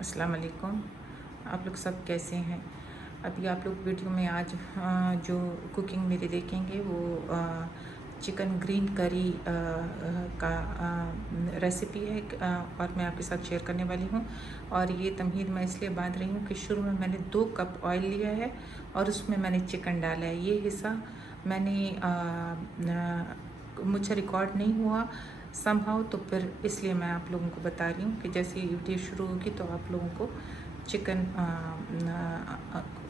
अस्सलाम वालेकुम। आप लोग सब कैसे हैं? अभी आप लोग वीडियो में आज जो कुकिंग मेरी देखेंगे वो चिकन ग्रीन करी का रेसिपी है और मैं आपके साथ शेयर करने वाली हूँ। और ये तमहीद मैं इसलिए बांध रही हूँ कि शुरू में मैंने 2 कप ऑयल लिया है और उसमें मैंने चिकन डाला है। ये हिस्सा मैंने मुझसे रिकॉर्ड नहीं हुआ समहाउ, तो फिर इसलिए मैं आप लोगों को बता रही हूँ कि जैसे ही वीडियो शुरू होगी तो आप लोगों को चिकन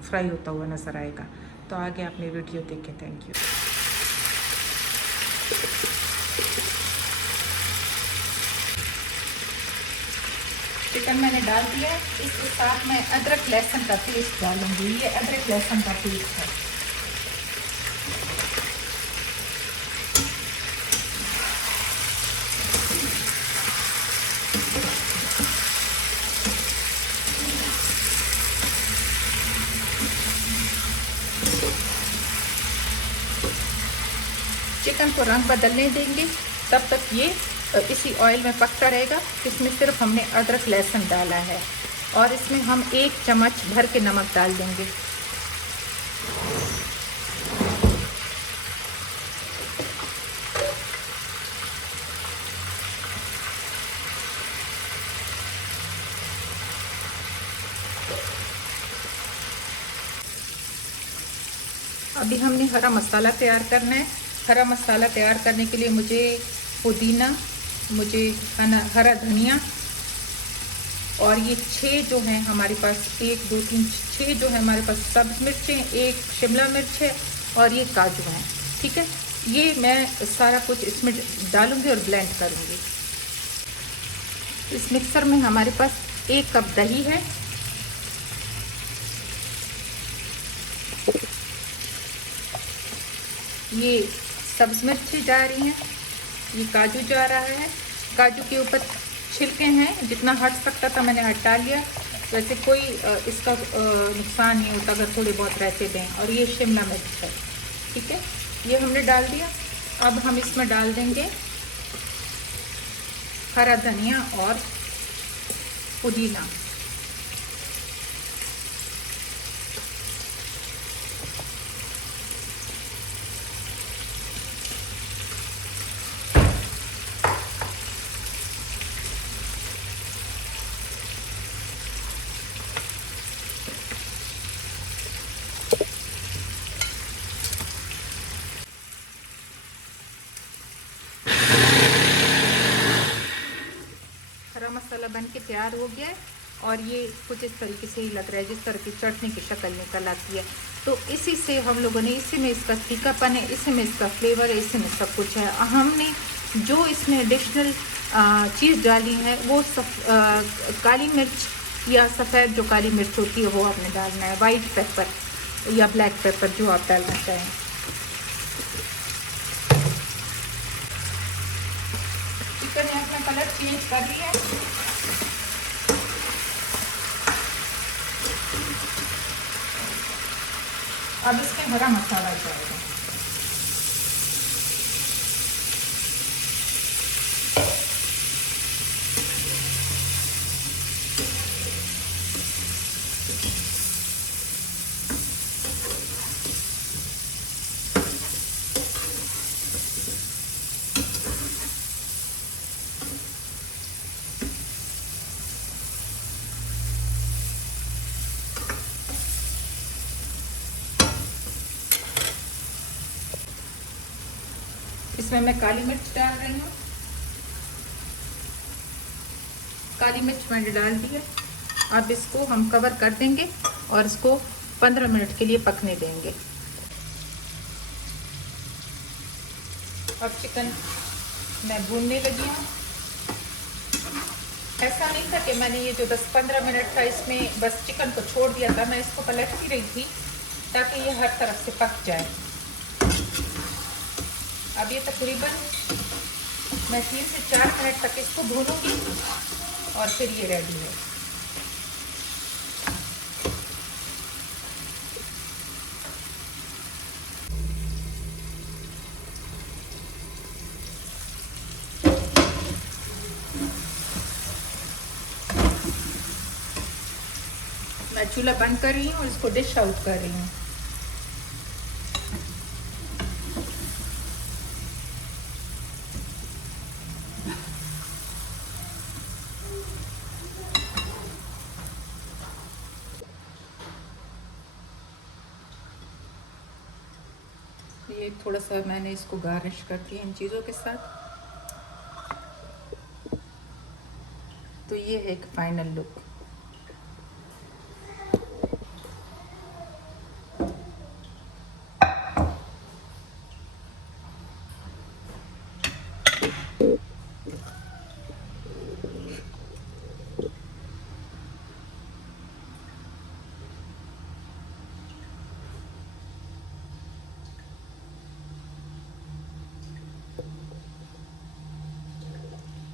फ्राई होता हुआ नज़र आएगा। तो आगे आपने वीडियो देखें। Thank you. चिकन मैंने डाल दिया। इसके साथ मैं अदरक लहसुन का पेस्ट डालूंगी। ये अदरक लहसुन का पेस्ट है। चिकन को रंग बदलने देंगे, तब तक ये इसी ऑयल में पकता रहेगा। इसमें सिर्फ हमने अदरक लहसुन डाला है और इसमें हम 1 चम्मच भर के नमक डाल देंगे। अभी हमने हरा मसाला तैयार करना है। हरा मसाला तैयार करने के लिए मुझे पुदीना, मुझे हरा धनिया और ये 6 जो हैं हमारे पास, 1 2 3 6 जो है हमारे पास सब्ज़ मिर्चें, 1 शिमला मिर्च है और ये काजू हैं। ठीक है, ये मैं सारा कुछ इसमें डालूंगी और ब्लेंड करूंगी। इस मिक्सर में हमारे पास 1 कप दही है, ये सब्ज़ मिर्ची जा रही हैं, ये काजू जा रहा है। काजू के ऊपर छिलके हैं, जितना हट सकता था मैंने हटा लिया। वैसे कोई इसका नुकसान नहीं होता अगर थोड़े बहुत रहते दें। और ये शिमला मिर्च है। ठीक है, ये हमने डाल दिया। अब हम इसमें डाल देंगे हरा धनिया और पुदीना। हरा मसाला बन के तैयार हो गया है और ये कुछ इस तरीके से ही लग रहा है, जिस तरह की चटनी की शक्ल निकल आती है। तो इसी से हम लोगों ने, इसी में इसका तीखापन है, इसी में इसका फ्लेवर है, इसी में सब कुछ है। हमने जो इसमें एडिशनल चीज़ डाली है वो काली मिर्च या सफ़ेद जो काली मिर्च होती है वो आपने डालना है, वाइट पेपर या ब्लैक पेपर जो आप डालना चाहें। चिकन ने अपना कलर चेंज कर लिया है। अब इसमें हरा मसाला जाएगा। इसमें मैं काली मिर्च डाल रही हूँ। काली मिर्च मैंने डाल दी है। अब इसको हम कवर कर देंगे और इसको 15 मिनट के लिए पकने देंगे। अब चिकन मैं भूनने लगी हूँ। ऐसा नहीं था कि मैंने ये जो 10-15 मिनट था इसमें बस चिकन को छोड़ दिया था, मैं इसको पलटती रही थी ताकि ये हर तरफ से पक जाए। अब ये तकरीबन मैं 3 से 4 मिनट तक इसको भूनूंगी और फिर ये रेडी है। मैं चूल्हा बंद कर रही हूँ और इसको डिश आउट कर रही हूँ। ये थोड़ा सा मैंने इसको गार्निश कर दिया इन चीज़ों के साथ। तो ये है एक फाइनल लुक।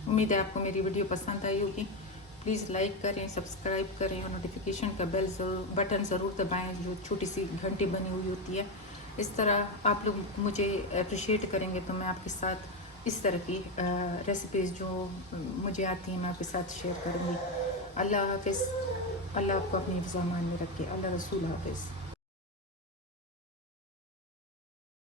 उम्मीद है आपको मेरी वीडियो पसंद आई होगी। प्लीज़ लाइक करें, सब्सक्राइब करें और नोटिफिकेशन का बेल बटन ज़रूर दबाएं, जो छोटी सी घंटी बनी हुई होती है। इस तरह आप लोग मुझे अप्रिशिएट करेंगे तो मैं आपके साथ इस तरह की रेसिपीज़ जो मुझे आती हैं मैं आपके साथ शेयर करूँगी। अल्लाह हाफ़िज़। अल्लाह आपको अपनी ज़मान में रखे। अल्लाह रसूल हाफ़िज़।